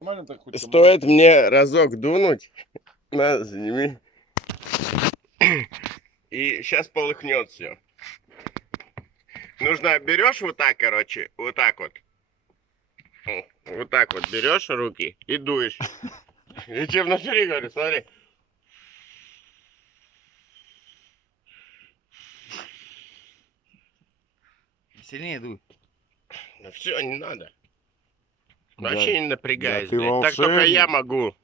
Нормально так хоть Стоит мне разок дунуть, на, сними. И сейчас полыхнет все. Нужно, берешь вот так, короче, вот так вот. Вот так вот берешь руки и дуешь. И тебе внутри говорю, смотри. Сильнее дуй. Ну все, не надо. Да, Вообще не да напрягаясь, ты блядь. Так только я волшебник. могу.